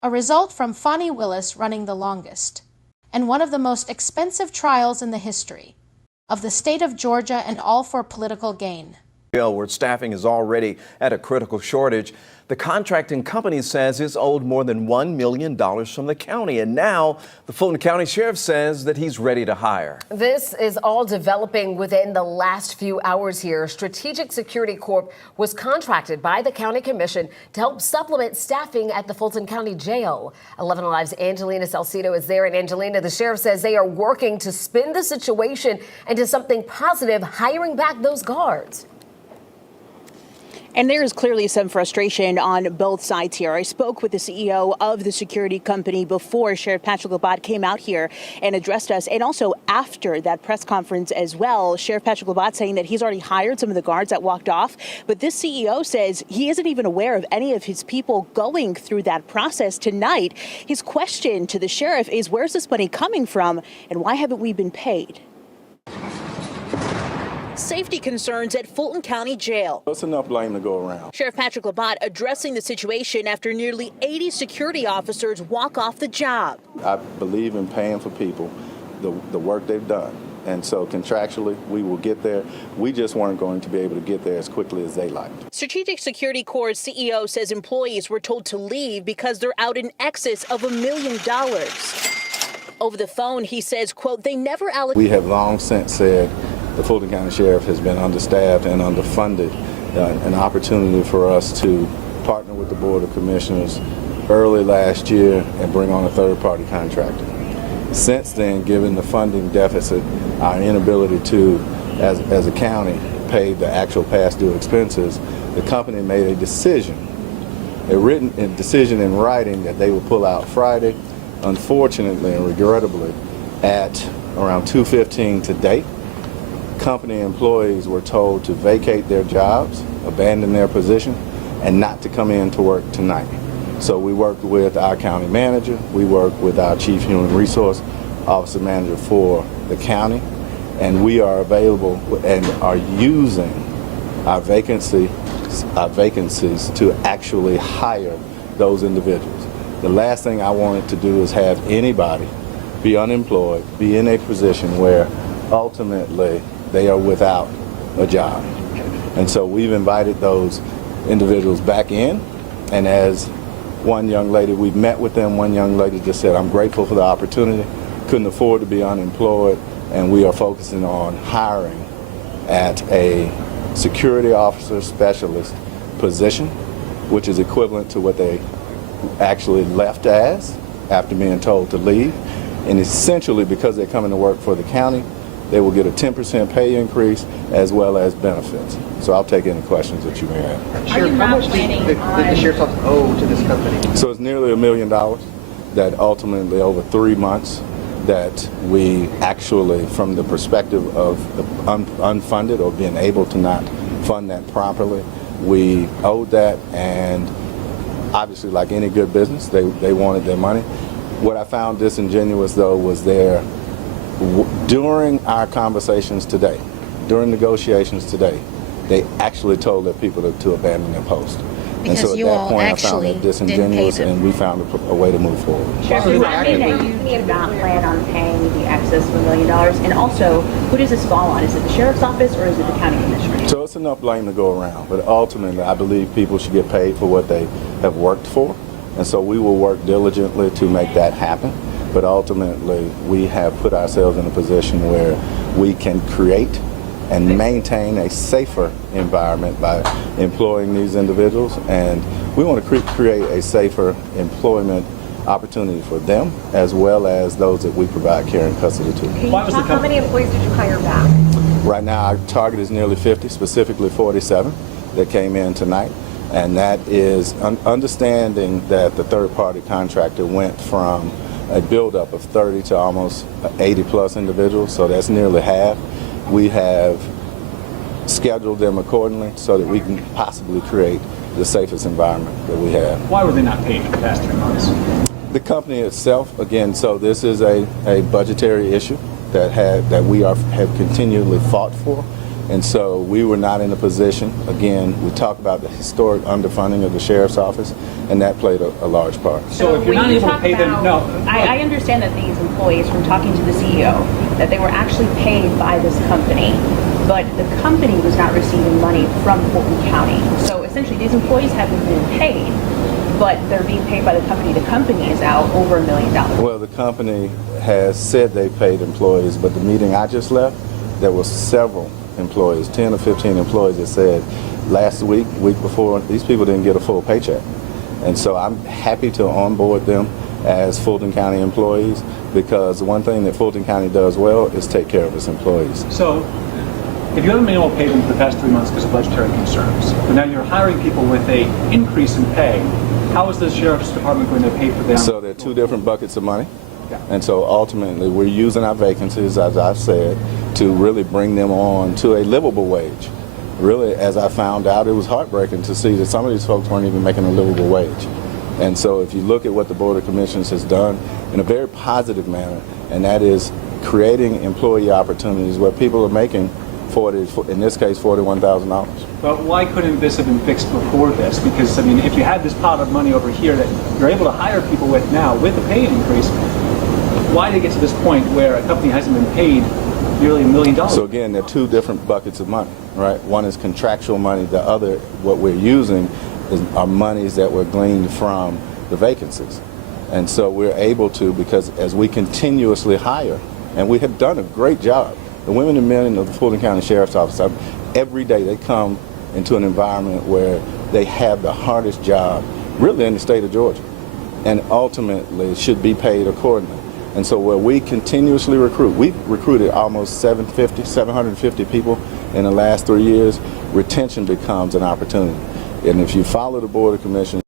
a result from Fani Willis running the longest, and one of the most expensive trials in the history of the state of Georgia, and all for political gain. Where staffing is already at a critical shortage. The contracting company says it's owed more than $1 million from the county. And now the Fulton County Sheriff says that he's ready to hire. This is all developing within the last few hours here. Strategic Security Corp was contracted by the County Commission to help supplement staffing at the Fulton County Jail. 11 Alive's Angelina Salcido is there. And Angelina, the sheriff says they are working to spin the situation into something positive, hiring back those guards. And there is clearly some frustration on both sides here. I spoke with the CEO of the security company before Sheriff Patrick Labatt came out here and addressed us, and also after that press conference as well. Sheriff Patrick Labatt saying that he's already hired some of the guards that walked off, but this CEO says he isn't even aware of any of his people going through that process tonight. His question to the sheriff is, where's this money coming from, and why haven't we been paid? Safety concerns at Fulton County Jail. That's enough blame to go around. Sheriff Patrick Labatt addressing the situation after nearly 80 security officers walk off the job. I believe in paying for people the work they've done. And so contractually, we will get there. We just weren't going to be able to get there as quickly as they liked. Strategic Security Corps' CEO says employees were told to leave because they're out in excess of $1 million. Over the phone, he says, quote, they never allocated. We have long since said the Fulton County Sheriff has been understaffed and underfunded. An opportunity for us to partner with the Board of Commissioners early last year and bring on a third-party contractor. Since then, given the funding deficit, our inability to, as a county, pay the actual past due expenses, the company made a decision, a decision in writing that they would pull out Friday. Unfortunately and regrettably, at around 2:15 today, company employees were told to vacate their jobs, abandon their position, and not to come in to work tonight. So we worked with our county manager, we worked with our chief human resource officer manager for the county, and we are available and are using our vacancies to actually hire those individuals. The last thing I wanted to do is have anybody be unemployed, be in a position where ultimately they are without a job. And so we've invited those individuals back in, and as one young lady, we've met with them, one young lady just said, I'm grateful for the opportunity, couldn't afford to be unemployed, and we are focusing on hiring at a security officer specialist position, which is equivalent to what they actually left as after being told to leave. And essentially, because they're coming to work for the county, they will get a 10% pay increase as well as benefits. So I'll take any questions that you may have. Sure. How much did the sheriff's office owe to this company? So it's nearly $1 million that ultimately over 3 months that we actually, from the perspective of the unfunded or being able to not fund that properly, we owed that, and obviously like any good business, they wanted their money. What I found disingenuous though was during our conversations today, during negotiations today, they actually told their people to abandon their post. Because and so at that point I found that disingenuous, and we found a way to move forward. Sheriff, does that mean that you do not plan on paying the excess of $1 million? And also, who does this fall on? Is it the sheriff's office or is it the county commissioner? So it's enough blame to go around, but ultimately I believe people should get paid for what they have worked for, and so we will work diligently to make that happen. But ultimately, we have put ourselves in a position where we can create and maintain a safer environment by employing these individuals, and we want to create a safer employment opportunity for them as well as those that we provide care and custody to. Can you talk how many employees did you hire back? Right now, our target is nearly 50, specifically 47 that came in tonight, and that is understanding that the third-party contractor went from a buildup of 30 to almost 80 plus individuals, so that's nearly half. We have scheduled them accordingly so that we can possibly create the safest environment that we have. Why were they not paid for the past 3 months? The company itself, again, so this is a budgetary issue that we have continually fought for. And so we were not in a position. Again, we talk about the historic underfunding of the sheriff's office, and that played a large part. So if you're not able to pay them, I understand that these employees, from talking to the CEO, that they were actually paid by this company, but the company was not receiving money from Fulton County. So essentially, these employees haven't been paid, but they're being paid by the company. The company is out over $1 million. Well, the company has said they paid employees, but the meeting I just left, there were several employees, 10 or 15 employees that said last week before, these people didn't get a full paycheck. And so I'm happy to onboard them as Fulton County employees, because one thing that Fulton County does well is take care of its employees. So if you haven't been able to pay them for the past 3 months because of budgetary concerns, but now you're hiring people with an increase in pay, how is the Sheriff's Department going to pay for them? So there are two different buckets of money. Yeah. And so ultimately we're using our vacancies, as I've said, to really bring them on to a livable wage. Really, as I found out, it was heartbreaking to see that some of these folks weren't even making a livable wage. And so if you look at what the Board of Commissioners has done in a very positive manner, and that is creating employee opportunities where people are making in this case, $41,000. But why couldn't this have been fixed before this? Because, I mean, if you had this pot of money over here that you're able to hire people with now with a pay increase, why did it get to this point where a company hasn't been paid nearly $1 million? So again, there are two different buckets of money, right? One is contractual money. The other, what we're using, are monies that were gleaned from the vacancies. And so we're able to, because as we continuously hire, and we have done a great job. The women and men of the Fulton County Sheriff's Office, every day they come into an environment where they have the hardest job really in the state of Georgia, and ultimately should be paid accordingly. And so where we continuously recruit, we've recruited almost 750 people in the last 3 years, retention becomes an opportunity. And if you follow the Board of Commissioners,